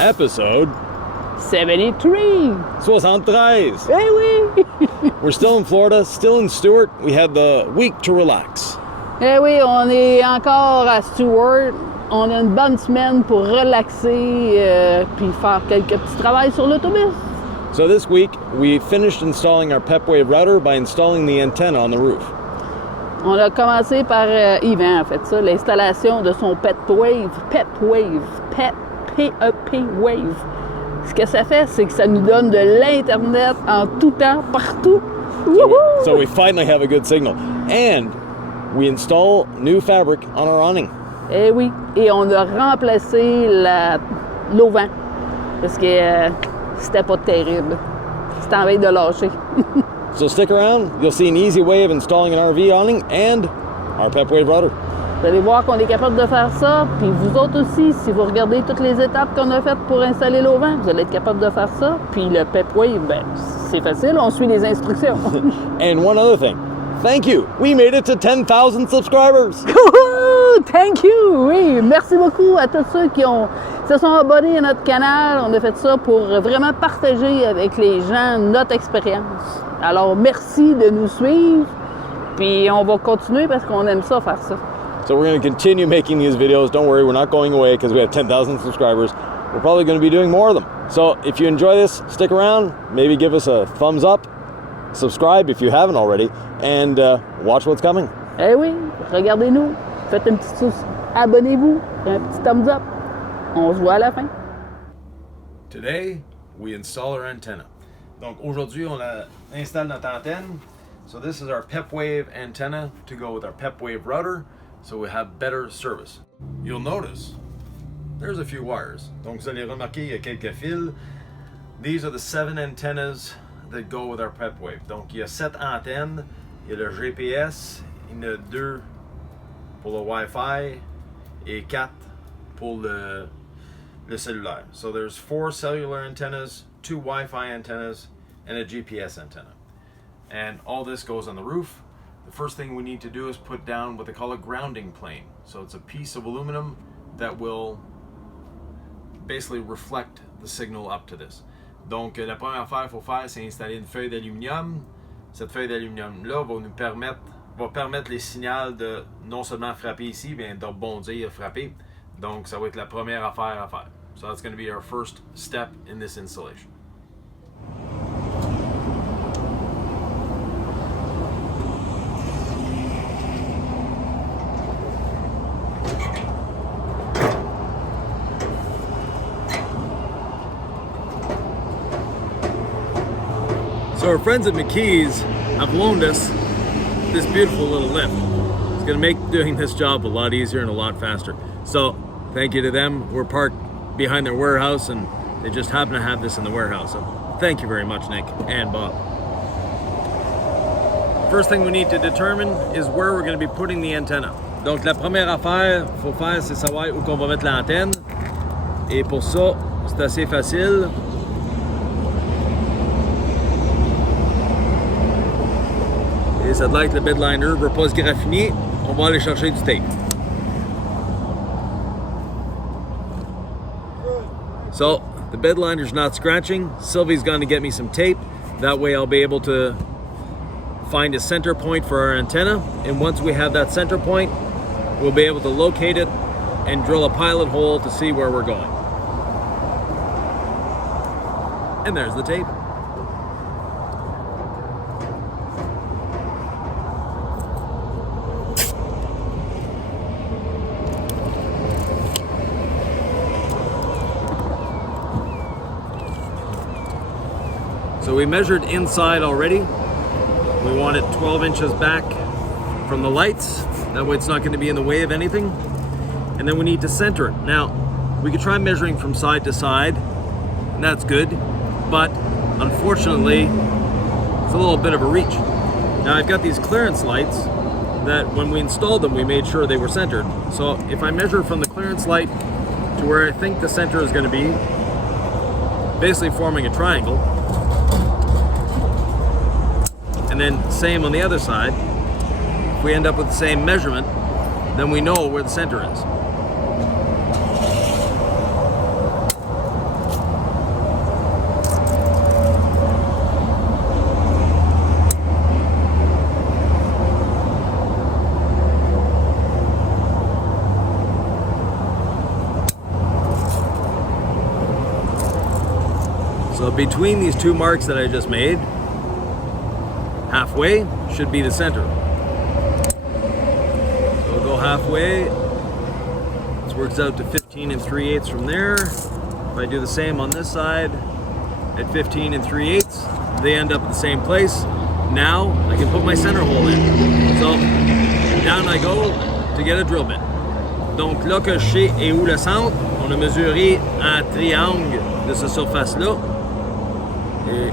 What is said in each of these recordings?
Episode 73. 73. Eh oui! We're still in Florida, still in Stewart. We had the week to relax. Eh oui, on est encore à Stewart. On a une bonne semaine pour relaxer puis faire quelques petits travails sur l'autobus. So this week, we finished installing our Pepwave router by installing the antenna on the roof. On a commencé par Yvan, en fait, ça, l'installation de son Pepwave. P-E-P-Wave. Ce que ça fait, c'est que ça nous donne de l'Internet en tout temps, partout. So we finally have a good signal. And we install new fabric on our awning. Eh oui, et on a remplacé l'auvent parce que c'était pas terrible. C'était en veille de lâcher. So stick around. You'll see an easy way of installing an RV awning and our Pepwave router. Vous allez voir qu'on est capable de faire ça, puis vous autres aussi, si vous regardez toutes les étapes qu'on a faites pour installer l'auvent, vous allez être capable de faire ça. Puis le Pepwave, ben, c'est facile, on suit les instructions. And one other thing. Thank you. We made it to 10,000 subscribers. Thank you! Oui, merci beaucoup à tous ceux qui se sont abonnés à notre canal. On a fait ça pour vraiment partager avec les gens notre expérience. Alors, merci de nous suivre. Puis on va continuer parce qu'on aime ça, faire ça. So we're going to continue making these videos. Don't worry, we're not going away because we have 10,000 subscribers. We're probably going to be doing more of them. So if you enjoy this, stick around. Maybe give us a thumbs up. Subscribe if you haven't already. And watch what's coming. Eh oui, regardez-nous. Faites une petite sauce. Abonnez-vous. Un petit thumbs up. On se voit à la fin. Today, we install our antenna. Donc aujourd'hui, on installe notre antenne. So this is our Pepwave antenna to go with our Pepwave router, so we have better service. You'll notice there's a few wires. Donc vous allez remarquer, il y a quelques fils. These are the 7 antennas that go with our Pepwave. Donc il y a 7 antennes. Il y a le GPS, il y en a 2 pour le Wi-Fi et 4 pour le cellulaire. So there's 4 cellular antennas, 2 Wi-Fi antennas, and a GPS antenna. And all this goes on the roof. The first thing we need to do is put down what they call a grounding plane. So it's a piece of aluminum that will basically reflect the signal up to this. Donc la première affaire qu'il faut faire, c'est installer une feuille d'aluminium. Cette feuille d'aluminium-là va permettre les signaux de non seulement frapper ici, mais de rebondir, frapper. Donc ça va être la première affaire à faire. So that's going to be our first step in this installation. So our friends at McKee's have loaned us this beautiful little lift. It's going to make doing this job a lot easier and a lot faster. So thank you to them. We're parked behind their warehouse and they just happen to have this in the warehouse. So thank you very much, Nick and Bob. First thing we need to determine is where we're going to be putting the antenna. Donc la première affaire qu'il faut faire, c'est savoir où qu'on va mettre l'antenne. Et pour ça, c'est assez facile. Et ça doit être le bedliner ne veut pas se graffiner, on va aller chercher du tape. So the bedliner's not scratching. Sylvie's going to get me some tape. That way I'll be able to find a center point for our antenna. And once we have that center point, we'll be able to locate it and drill a pilot hole to see where we're going. And there's the tape. So we measured inside already. We want it 12 inches back from the lights. That way it's not going to be in the way of anything. And then we need to center it. Now, we could try measuring from side to side, and that's good. But unfortunately, it's a little bit of a reach. Now I've got these clearance lights that when we installed them, we made sure they were centered. So if I measure from the clearance light to where I think the center is going to be, basically forming a triangle, and then same on the other side, if we end up with the same measurement, then we know where the center is. So between these two marks that I just made, halfway should be the center. So we'll go halfway. This works out to 15 3/8 from there. If I do the same on this side, at 15 3/8, they end up at the same place. Now I can put my center hole in. So down I go to get a drill bit. Donc là que je sais est où le centre, on a mesuré un triangle de cette surface-là. Et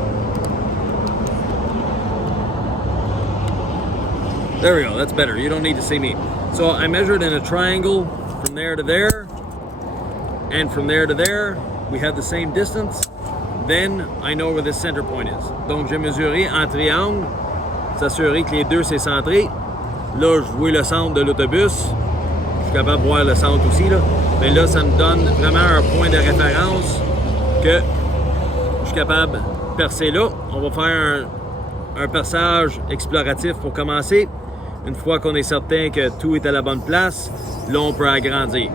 there we go, that's better. You don't need to see me. So I measured in a triangle from there to there, and from there to there. We have the same distance. Then I know where the center point is. Donc j'ai mesuré en triangle, s'assurer que les deux c'est centré. Là, je vois le centre de l'autobus. Je suis capable de voir le centre aussi, là. Mais là, ça me donne vraiment un point de référence que je suis capable de percer là. On va faire un perçage exploratif pour commencer. Une fois qu'on est certain que tout est à la bonne place, là, on peut agrandir.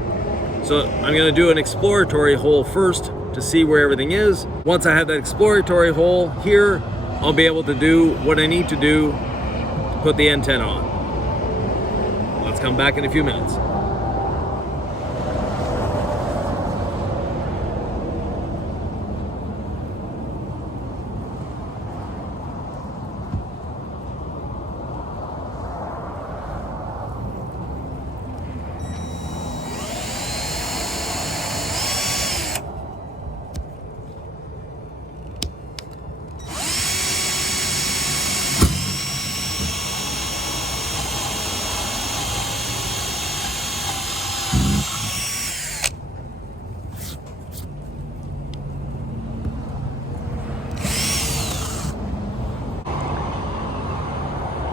So I'm going to do an exploratory hole first to see where everything is. Once I have that exploratory hole here, I'll be able to do what I need to do to put the antenna on. Let's come back in a few minutes.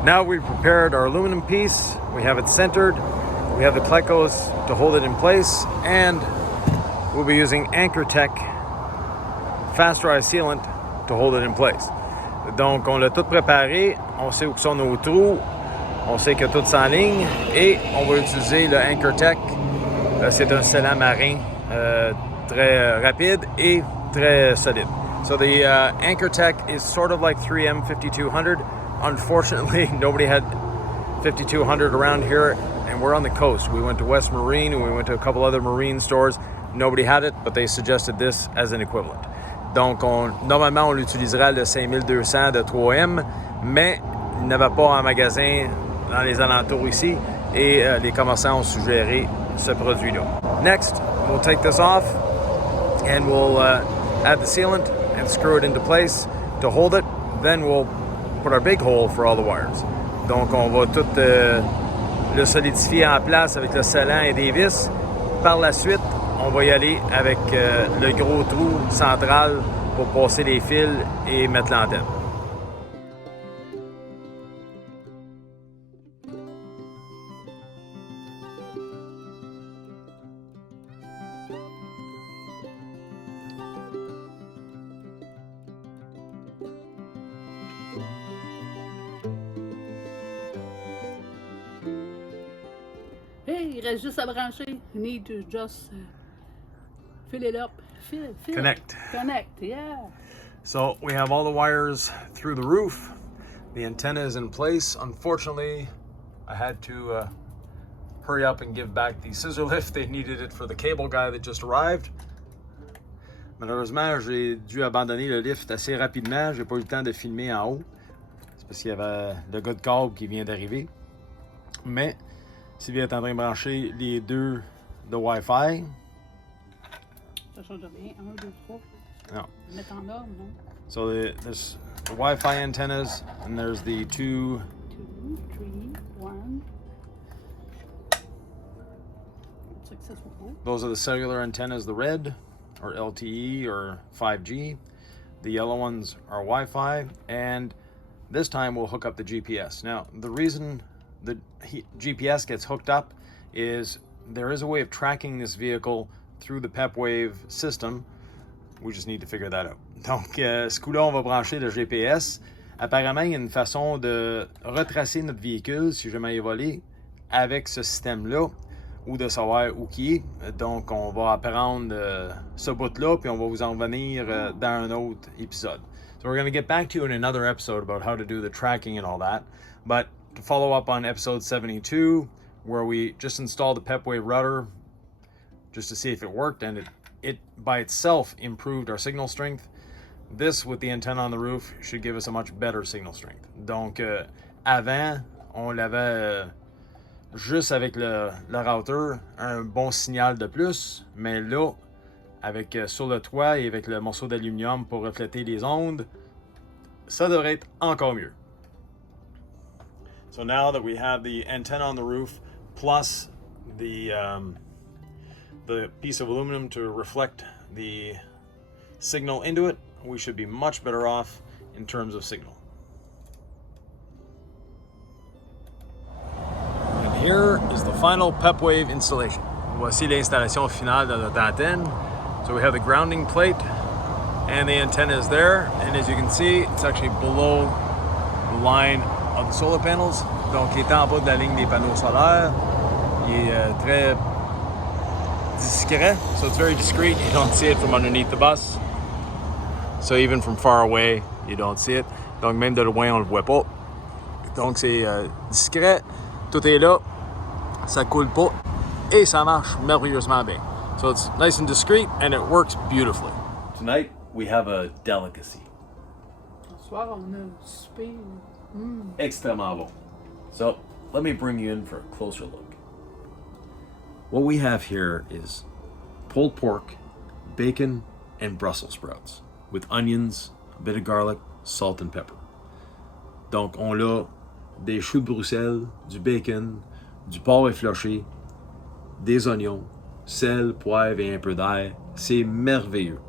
Now we've prepared our aluminum piece, we have it centered, we have the clecos to hold it in place, and we'll be using AnchorTech Fast Dry Sealant to hold it in place. Donc on l'a tout préparé, on sait où sont nos trous, on sait que tout s'enligne et on va utiliser le AnchorTech. C'est un scellant marin très rapide et très solide. So the AnchorTech is sort of like 3M 5200. Unfortunately, nobody had 5200 around here, and we're on the coast. We went to West Marine and we went to a couple other marine stores. Nobody had it, but they suggested this as an equivalent. Donc, normalement, on l'utilisera le 5200 de 3M, mais il n'y avait pas en magasin dans les alentours ici, et les commerçants ont suggéré ce produit-là. Next, we'll take this off, and we'll add the sealant and screw it into place to hold it. Then we'll put our big hole for all the wires. Donc on va tout le solidifier en place avec le scellant et des vis. Par la suite, on va y aller avec le gros trou central pour passer les fils et mettre l'antenne. Hey, il reste juste à brancher. You need to just fill it up. Fill Connect. Connect, yeah. So we have all the wires through the roof. The antenna is in place. Unfortunately, I had to hurry up and give back the scissor lift. They needed it for the cable guy that just arrived. Malheureusement, j'ai dû abandonner le lift assez rapidement. J'ai pas eu le temps de filmer en haut. C'est parce qu'il y avait le gars de câble qui vient d'arriver. Mais Sylvie est en train de brancher les deux de Wi-Fi. Ça change rien. 1, 2, 3. No. Mettre en ordre, non? So there's the Wi-Fi antennas, and there's the 2, 3, 1. Successful. Those are the cellular antennas, the red, or LTE, or 5G. The yellow ones are Wi-Fi, and this time we'll hook up the GPS. Now, the reason the GPS gets hooked up is there is a way of tracking this vehicle through the Pepwave system. We just need to figure that out. Donc, ce coup-là, on va brancher le GPS. Apparemment, il y a une façon de retracer notre véhicule, si jamais il est volé, avec ce système-là, ou de savoir où qui est. Donc, on va apprendre ce bout-là, puis on va vous en revenir dans un autre épisode. So we're going to get back to you in another episode about how to do the tracking and all that. But to follow up on episode 72, where we just installed the Pepwave router just to see if it worked, and it by itself improved our signal strength. This, with the antenna on the roof, should give us a much better signal strength. Donc, avant, on l'avait juste avec le router, un bon signal de plus, mais là, avec sur le toit et avec le morceau d'aluminium pour refléter les ondes, ça devrait être encore mieux. So now that we have the antenna on the roof, plus the piece of aluminum to reflect the signal into it, we should be much better off in terms of signal. And here is the final Pepwave installation. Voici l'installation finale de notre antenne. So we have the grounding plate and the antenna is there, and as you can see, it's actually below the line of the solar panels. Donc il est en bas de la ligne des panneaux solaires. Il est très discret, so it's very discreet. You don't see it from underneath the bus. So even from far away, you don't see it. Donc même de loin, on le voit pas. Donc c'est discret, tout est là, ça coule pas et ça marche merveilleusement bien. So it's nice and discreet and it works beautifully. Tonight we have a delicacy. Ce soir, on a un souper. Extrêmement bon. So let me bring you in for a closer look. What we have here is pulled pork, bacon, and Brussels sprouts with onions, a bit of garlic, salt and pepper. Donc on a des choux de Bruxelles, du bacon, du porc effiloché, des oignons, sel, poivre et un peu d'ail. C'est merveilleux.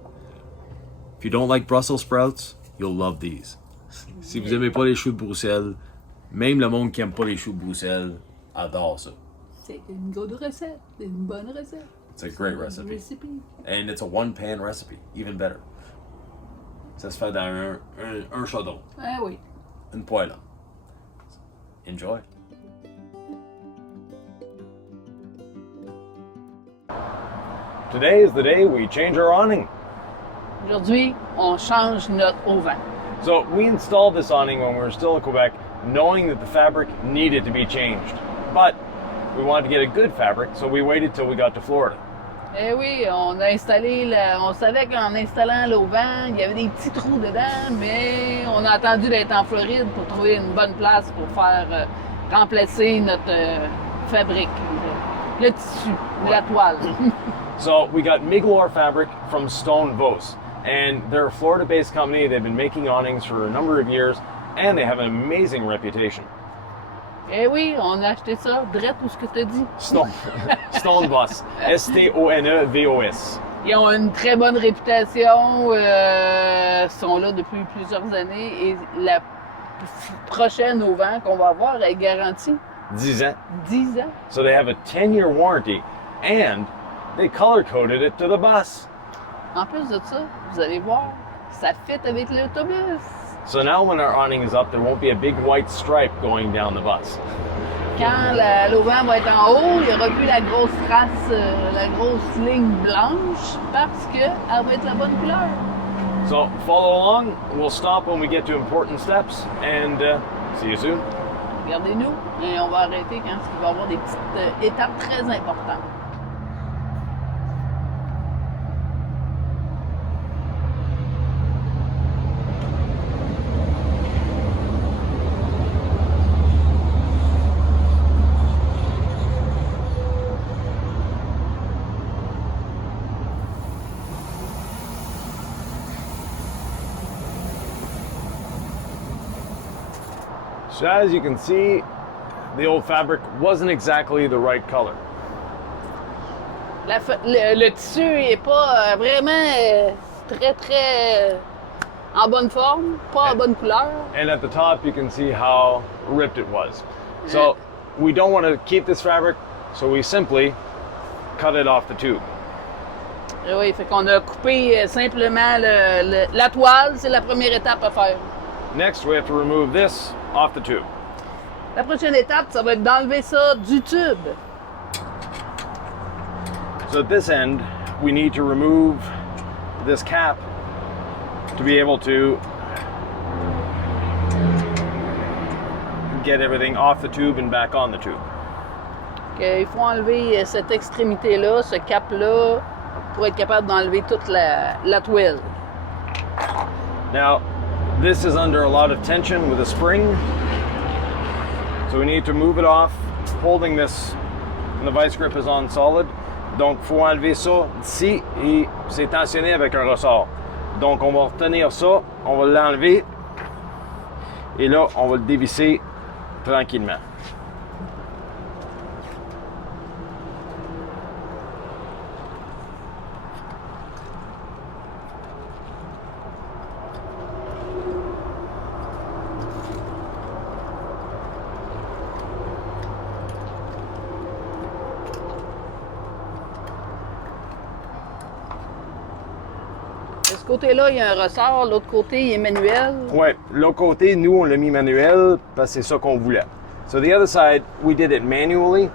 If you don't like Brussels sprouts, you'll love these. Si vous aimez pas les choux de Bruxelles, même le monde qui aime pas les choux de Bruxelles adore ça. C'est une bonne recette, une bonne recette. It's a great recipe. And it's a one-pan recipe, even better. Ça se fait dans un chaudron. Ah oui. Une poêle. Enjoy. Today is the day we change our awning. Aujourd'hui, on change notre auvent. So we installed this awning when we were still in Quebec, knowing that the fabric needed to be changed. But we wanted to get a good fabric, so we waited till we got to Florida. Eh oui, on a installé, on savait qu'en installant l'auvent, il y avait des petits trous dedans, mais on a attendu d'être en Floride pour trouver une bonne place pour faire remplacer notre fabrique, le tissu, la toile. So we got Miglor fabric from Stone Vos, and they're a Florida-based company. They've been making awnings for a number of years, and they have an amazing reputation. Eh oui, on a acheté ça, direct où ce que tu as dit. Stone Vos, S-T-O-N-E-V-O-S. Ils ont une très bonne réputation, sont là depuis plusieurs années et la prochaine auvent qu'on va avoir est garantie. 10 ans. 10 ans. So they have a 10-year warranty, and they color-coded it to the bus. En plus de ça, vous allez voir, ça fit avec l'autobus. So now when our awning is up, there won't be a big white stripe going down the bus. Quand l'auvent va être en haut, il n'y aura plus la grosse trace, la grosse ligne blanche, parce qu'elle va être la bonne couleur. So follow along. We'll stop when we get to important steps, and see you soon. Regardez-nous, et on va arrêter quand il va y avoir des petites étapes très importantes. So as you can see, the old fabric wasn't exactly the right color. Le tissu n'est pas vraiment très en bonne forme, pas en bonne couleur. And at the top you can see how ripped it was. So we don't want to keep this fabric, so we simply cut it off the tube. Et oui, fait qu'on a coupé simplement la toile, c'est la première étape à faire. Next, we have to remove this off the tube. La prochaine étape, ça va être d'enlever ça du tube. So at this end, we need to remove this cap to be able to get everything off the tube and back on the tube. Il faut enlever cette extrémité-là, ce cap-là, pour être capable d'enlever toute la toile. Now, this is under a lot of tension with a spring, so we need to move it off, holding this, and the vice grip is on solid. Donc, il faut enlever ça d'ici et c'est tensionné avec un ressort. Donc, on va retenir ça, on va l'enlever et là, on va le dévisser tranquillement. De ce côté-là, il y a un ressort, l'autre côté, il est manuel. Ouais, l'autre côté, nous, on l'a mis manuel parce que c'est ça qu'on voulait. So the other side, we did it manually.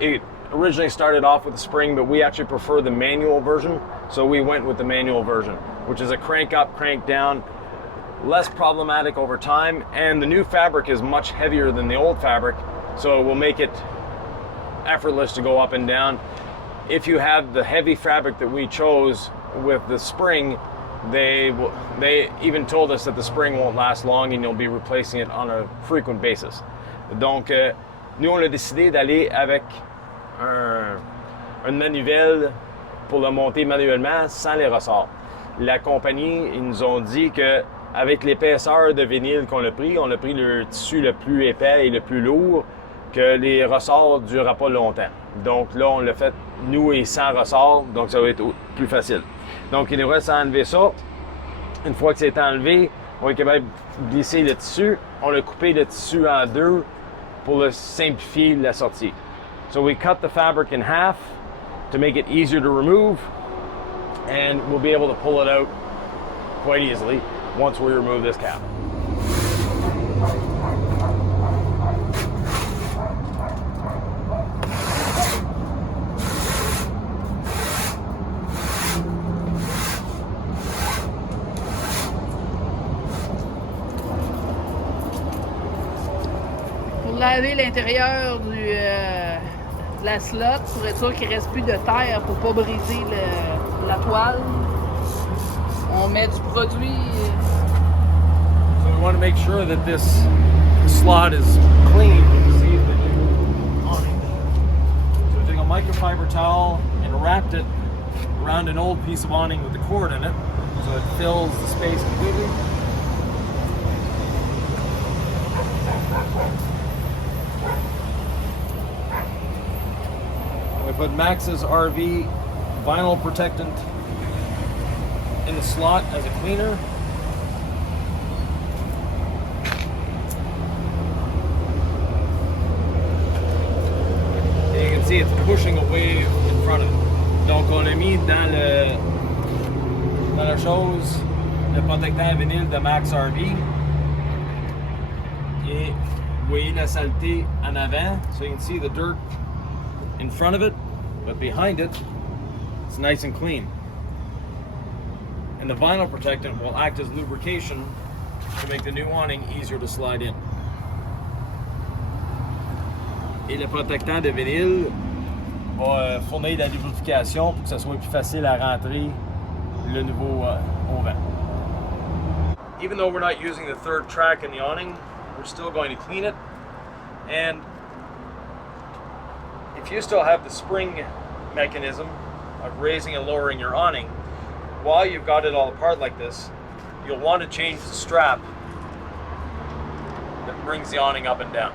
It originally started off with a spring, but we actually prefer the manual version. So we went with the manual version, which is a crank up, crank down, less problematic over time. And the new fabric is much heavier than the old fabric, so it will make it effortless to go up and down. If you have the heavy fabric that we chose with the spring, they even told us that the spring won't last long and you'll be replacing it on a frequent basis. Donc, nous, on a décidé d'aller avec une manivelle pour le monter manuellement sans les ressorts. La compagnie, ils nous ont dit que avec l'épaisseur de vinyle qu'on a pris, on a pris le tissu le plus épais et le plus lourd, que les ressorts ne durera pas longtemps. Donc là, on l'a fait, nous, et sans ressort, donc ça va être plus facile. Donc, il nous reste à enlever ça. Une fois que c'est enlevé, on est capable de glisser le tissu. On a coupé le tissu en deux pour le simplifier la sortie. So we cut the fabric in half to make it easier to remove, and we'll be able to pull it out quite easily once we remove this cap. Laver l'intérieur de la slot pour être sûr qu'il ne reste plus de terre pour ne pas briser la toile. On met du produit. So we want to make sure that this slot is clean. You can see the new awning. So we took a microfiber towel and wrapped it around an old piece of awning with the cord in it, so it fills the space completely. We put Max's RV vinyl protectant in the slot as a cleaner. And you can see it's pushing away in front of it. Donc on a mis dans la chose le protecteur vinyle de Max RV. Et vous voyez la saleté en avant, so you can see the dirt in front of it, but behind it, it's nice and clean. And the vinyl protectant will act as lubrication to make the new awning easier to slide in. Et le protectant de vinyle va fournir de la lubrification pour que ce soit plus facile à rentrer le nouveau auvent. Even though we're not using the third track in the awning, we're still going to clean it. And if you still have the spring mechanism of raising and lowering your awning, while you've got it all apart like this, you'll want to change the strap that brings the awning up and down.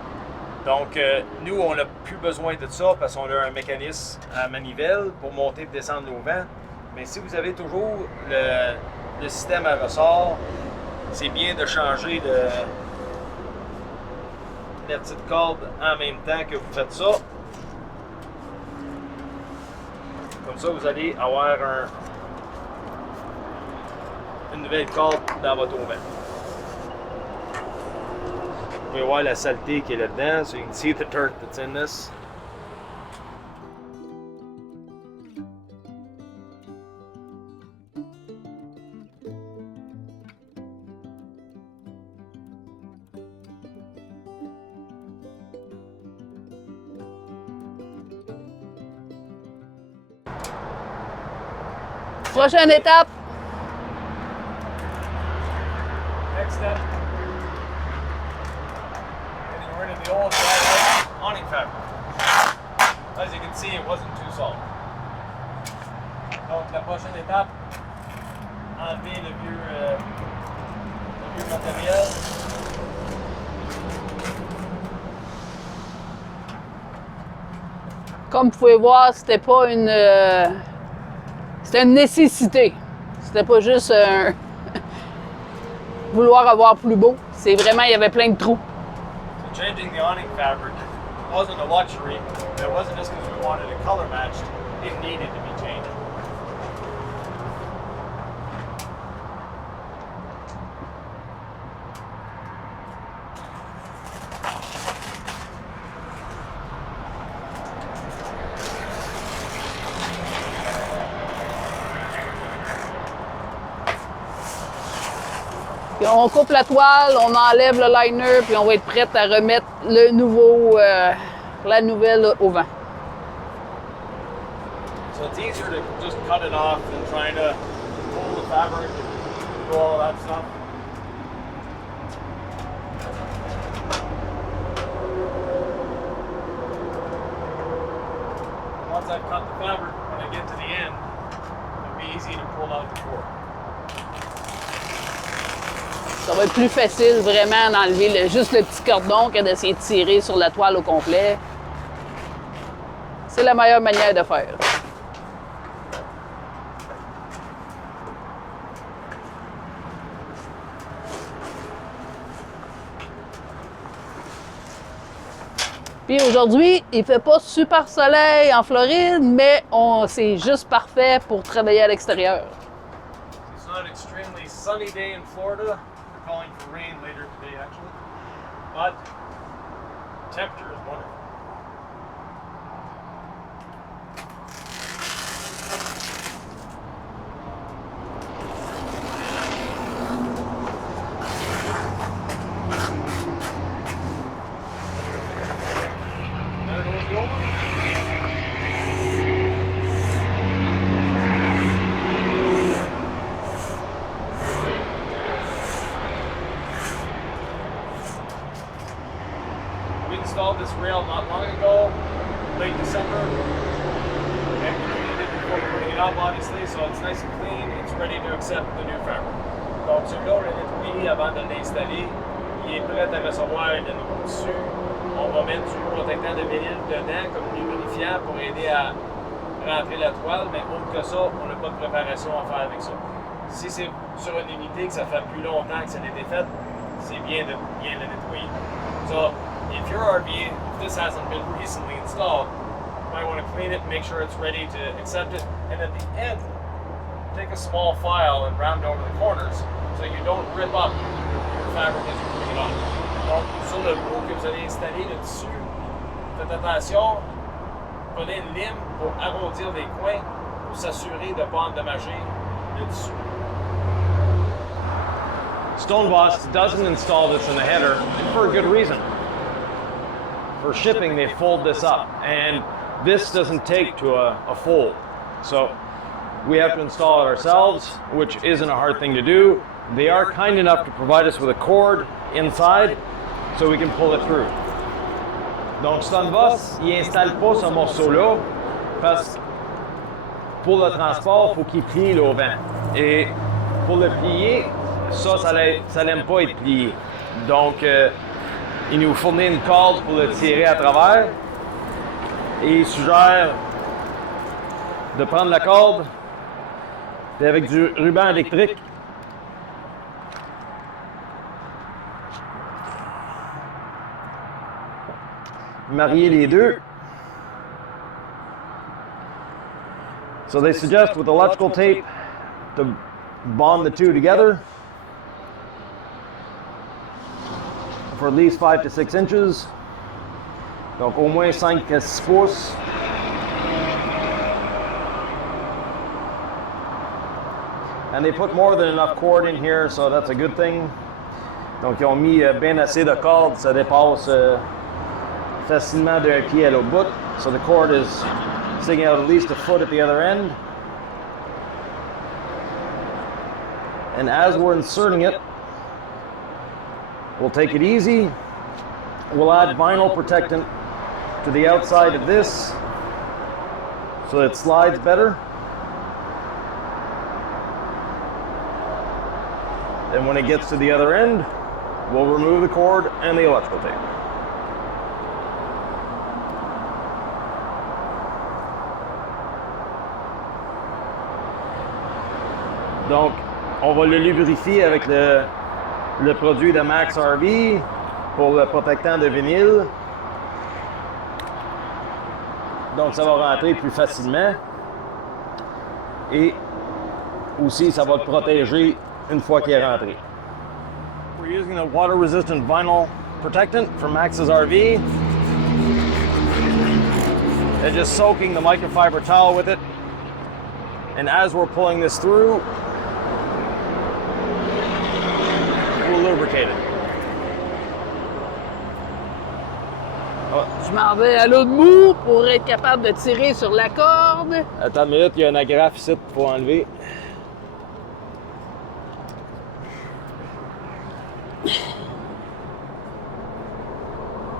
Donc, nous, on n'a plus besoin de ça parce qu'on a un mécanisme à manivelle pour monter et descendre l'auvent. Mais si vous avez toujours le système à ressort, c'est bien de changer la petite corde en même temps que vous faites ça. Comme ça, vous allez avoir une nouvelle corde dans votre auvent. Vous pouvez voir la saleté qui est là-dedans, so you can see the dirt that's in this. Prochaine étape. Next step, getting rid of the old awning fabric. As you can see, it wasn't too solid. Donc la prochaine étape, enlever le vieux matériel. Comme vous pouvez voir, c'était pas une... c'était une nécessité. C'était pas juste un... vouloir avoir plus beau. C'est vraiment, il y avait plein de trous. So changing the awning fabric wasn't a luxury. It wasn't just because we wanted it color matched. It needed to be changed. Puis on coupe la toile, on enlève le liner, puis on va être prête à remettre le nouveau, la nouvelle au vent. So it's easier to just cut it off than trying to pull the fabric and do all that stuff. Once I've cut the fabric, when I get to the end, it'll be easy to pull out the cord. Ça va être plus facile vraiment d'enlever juste le petit cordon que d'essayer de tirer sur la toile au complet. C'est la meilleure manière de faire. Puis aujourd'hui, il fait pas super soleil en Floride, mais c'est juste parfait pour travailler à l'extérieur. It's not an extremely sunny day in Florida. We're calling for rain later today, actually. But temperature is wonderful. We installed this rail not long ago, late December. And we cleaned it before putting it up, obviously, so it's nice and clean. It's ready to accept the new fabric. Donc celui-là, on l'a nettoyé avant de l'installer. Il est prêt à recevoir le nouveau tissu. On va mettre du protectant de vinyle dedans comme lubrifiant pour aider à rentrer la toile, mais autre que ça, on n'a pas de préparation à faire avec ça. Si c'est sur une unité que ça fait plus longtemps que ça a été fait, c'est bien de bien le nettoyer. So, if your RV, if this hasn't been recently installed, you might want to clean it and make sure it's ready to accept it. And at the end, take a small file and round over the corners so you don't rip up your fabric as you're putting it on. Donc, sur le bout que vous allez installer le tissu, faites attention, prenez une lime pour arrondir les coins pour s'assurer de ne pas endommager le tissu. Stoneboss doesn't install this in the header, and for a good reason. For shipping, they fold this up, and this doesn't take to a fold. So we have to install it ourselves, which isn't a hard thing to do. They are kind enough to provide us with a cord inside, so we can pull it through. Donc Stoneboss, il installe pas ce morceau-là, parce que pour le transport, il faut qu'il plie là, au vent. Et pour le plier, ça n'aime pas être plié. Donc, il nous fournit une corde pour le tirer à travers. Et il suggère de prendre la corde et avec du ruban électrique, marier les deux. So they suggest with electrical tape to bond the two together for at least 5 to 6 inches. Donc au moins 5 à 6 pouces. And they put more than enough cord in here, so that's a good thing. Donc ils ont mis bien assez de corde, ça dépasse facilement d'un pied à l'autre bout. So the cord is sticking out at least a foot at the other end. And as we're inserting it, we'll take it easy. We'll add vinyl protectant to the outside of this so it slides better. And when it gets to the other end, we'll remove the cord and the electrical tape. Donc, on va le lubrifier avec le produit de Max RV pour le protectant de vinyle. Donc, ça va rentrer plus facilement. Et aussi, ça va le protéger une fois qu'il est rentré. We're using the water-resistant vinyl protectant from Max's RV. And just soaking the microfiber towel with it. And as we're pulling this through, we'll lubricate it. Je m'en vais à l'autre bout pour être capable de tirer sur la corde. Attends une minute, il y a un agrafe ici qu'il faut enlever.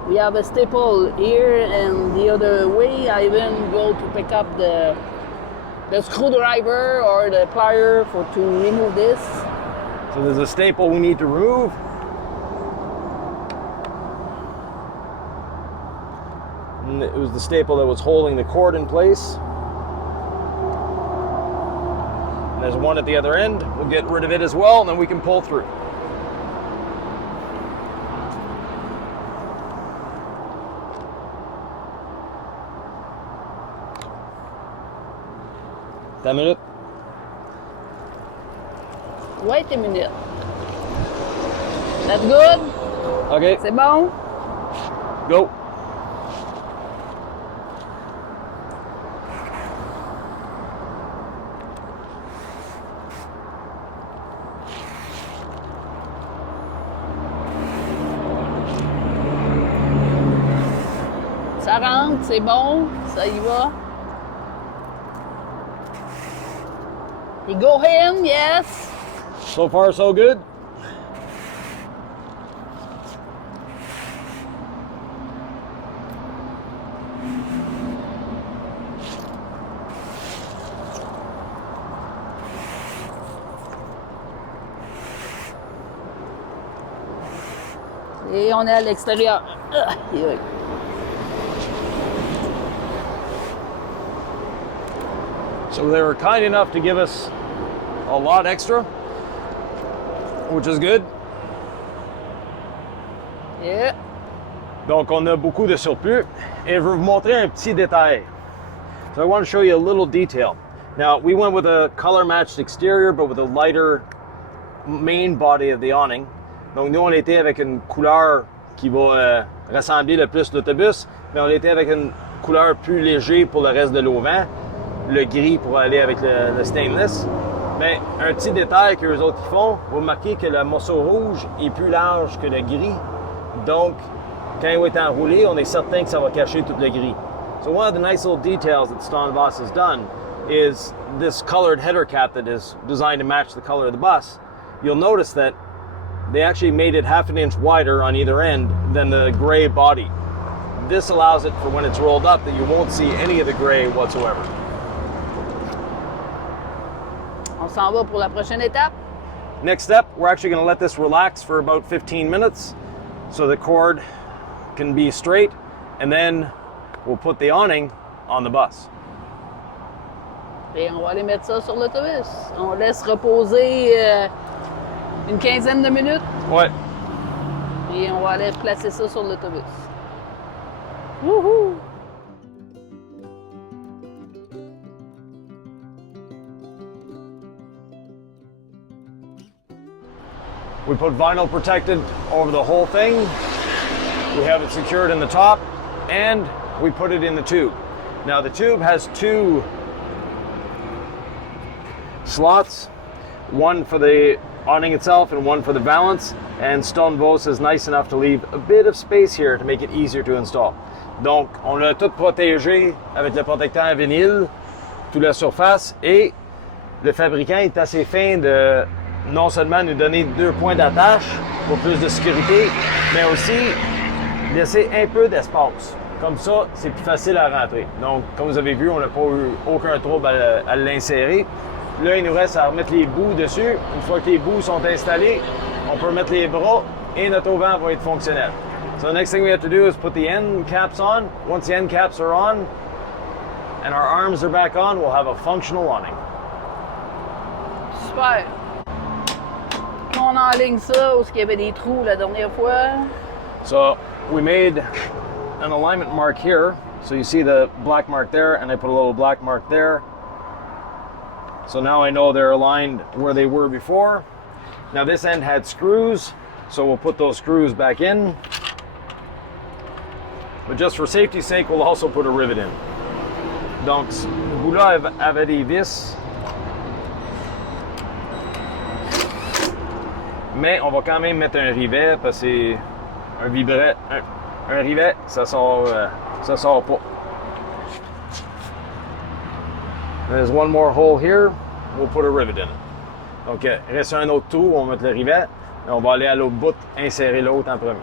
We have a staple here, and the other way I even go to pick up the screwdriver or the plier to remove this. So there's a staple we need to remove. And it was the staple that was holding the cord in place. And there's one at the other end. We'll get rid of it as well, and then we can pull through. Attends une minute. Wait a minute. That's good? OK. C'est bon? Go. Ça rentre, c'est bon, ça y va. You go in, yes. So far, so good. Et on est à l'extérieur. So they were kind enough to give us a lot extra, which is good. Yeah. Donc on a beaucoup de surplus. Et je vais vous montrer un petit détail. So I want to show you a little detail. Now we went with a color matched exterior, but with a lighter main body of the awning. Donc nous on était avec une couleur qui va ressembler le plus l'autobus, mais on était avec une couleur plus léger pour le reste de l'auvent. Le gris pour aller avec le stainless. Mais un petit détail qu'eux autres font, vous remarquez que le morceau rouge est plus large que le gris. Donc, quand il va être enroulé, on est certain que ça va cacher tout le gris. So one of the nice little details that Stonvoss has done is this colored header cap that is designed to match the color of the bus. You'll notice that they actually made it half an inch wider on either end than the gray body. This allows it for when it's rolled up that you won't see any of the gray whatsoever. On s'en va pour la prochaine étape. Next step, we're actually going to let this relax for about 15 minutes so the cord can be straight, and then we'll put the awning on the bus. Et on va aller mettre ça sur l'autobus. On laisse reposer une quinzaine de minutes. Ouais. Et on va aller placer ça sur l'autobus. Wouhou! We put vinyl protected over the whole thing. We have it secured in the top, and we put it in the tube. Now the tube has two slots, one for the awning itself and one for the valance, and Stonvoss is nice enough to leave a bit of space here to make it easier to install. Donc, on l'a tout protégé avec le protecteur à vinyle, toute la surface, et le fabricant est assez fin de non seulement nous donner 2 points d'attache pour plus de sécurité, mais aussi laisser un peu d'espace. Comme ça, c'est plus facile à rentrer. Donc, comme vous avez vu, on n'a pas eu aucun trouble à l'insérer. Là, il nous reste à remettre les bouts dessus. Une fois que les bouts sont installés, on peut remettre les bras et notre auvent va être fonctionnel. So the next thing we have to do is put the end caps on. Once the end caps are on and our arms are back on, we'll have a functional awning. Super. On enligne ça où il y avait des trous la dernière fois. So we made an alignment mark here. So you see the black mark there, and I put a little black mark there. So now I know they're aligned where they were before. Now this end had screws, so we'll put those screws back in. But just for safety's sake, we'll also put a rivet in. Donc, ce bout-là avait des vis. Mais on va quand même mettre un rivet parce que c'est un rivet, ça sort pas. There's one more hole here, we'll put a rivet in it. Donc, il reste un autre trou, on va mettre le rivet, et on va aller à l'autre bout, insérer l'autre en premier.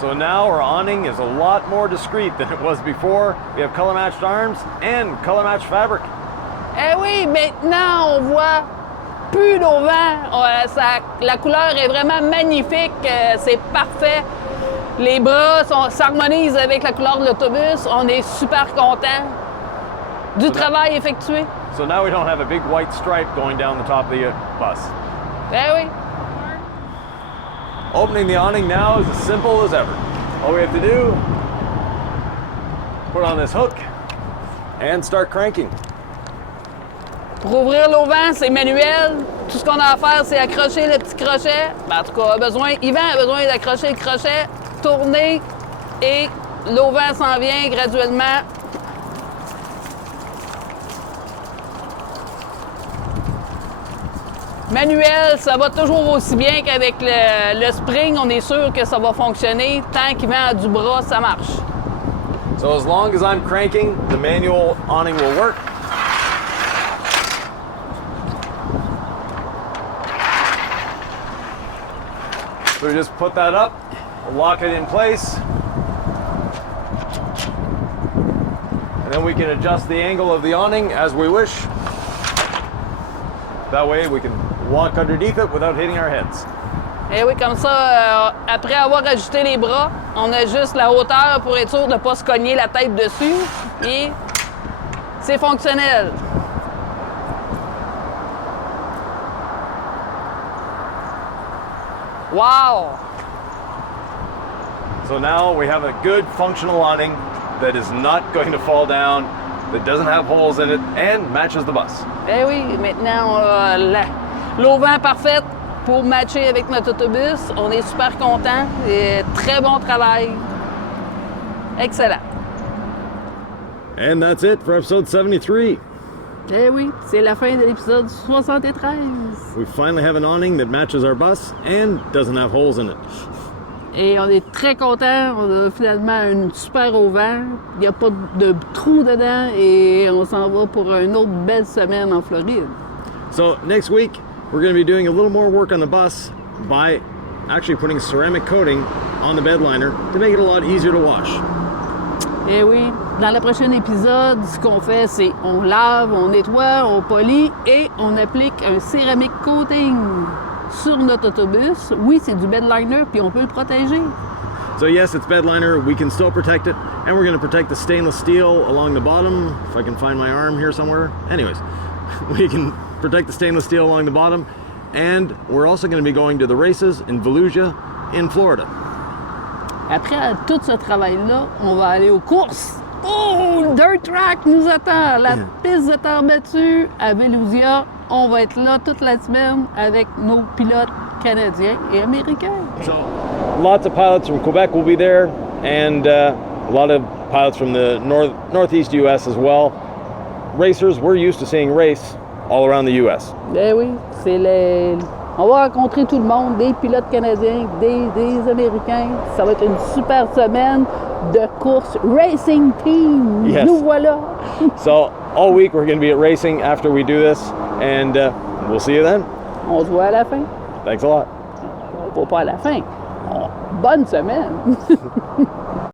So now our awning is a lot more discreet than it was before. We have color matched arms and color matched fabric. Eh oui, maintenant on voit plus d'auvent. La couleur est vraiment magnifique, c'est parfait. Les bras s'harmonisent avec la couleur de l'autobus. On est super contents du travail effectué. So now we don't have a big white stripe going down the top of the bus. Eh oui. Opening the awning now is as simple as ever. All we have to do, put on this hook and start cranking. Pour ouvrir l'auvent, c'est manuel. Tout ce qu'on a à faire, c'est accrocher le petit crochet. En tout cas, Yvan a besoin d'accrocher le crochet, tourner et l'auvent s'en vient graduellement. Manuel, ça va toujours aussi bien qu'avec le spring. On est sûr que ça va fonctionner. Tant qu'Yvan a du bras, ça marche. So as long as I'm cranking, the manual awning will work. So we just put that up, lock it in place, and then we can adjust the angle of the awning as we wish. That way we can walk underneath it without hitting our heads. Et oui, comme ça, après avoir ajusté les bras, on ajuste la hauteur pour être sûr de ne pas se cogner la tête dessus. Et c'est fonctionnel. Wow! So now we have a good functional awning that is not going to fall down, that doesn't have holes in it, and matches the bus. Eh oui, maintenant on a l'auvent parfaite pour matcher avec notre autobus. On est super contents. Et très bon travail. Excellent. And that's it for episode 73. Eh oui, c'est la fin de l'épisode 73. We finally have an awning that matches our bus and doesn't have holes in it. Et on est très contents. On a finalement une super auvent. Il n'y a pas de trou dedans et on s'en va pour une autre belle semaine en Floride. So next week, we're going to be doing a little more work on the bus by actually putting ceramic coating on the bed liner to make it a lot easier to wash. Eh oui, dans le prochain épisode, ce qu'on fait, c'est on lave, on nettoie, on polit et on applique un ceramic coating sur notre autobus. Oui, c'est du bed liner, puis on peut le protéger. So yes, it's bed liner. We can still protect it, and we're going to protect the stainless steel along the bottom. If I can find my arm here somewhere. Anyways, we can protect the stainless steel along the bottom, and we're also going to be going to the races in Volusia in Florida. Après tout ce travail-là, on va aller aux courses. Oh, le dirt track nous attend. La piste de terre battue à Volusia. On va être là toute la semaine avec nos pilotes canadiens et américains. So, lots of pilots from Quebec will be there, and a lot of pilots from the northeast U.S. as well. Racers, we're used to seeing race all around the U.S. Ben oui, c'est les... On va rencontrer tout le monde, des pilotes canadiens, des Américains. Ça va être une super semaine de course racing team. Yes. Nous voilà. So all week we're going to be at racing after we do this, and we'll see you then. On se voit à la fin. Thanks a lot. Pas à la fin. Bonne semaine.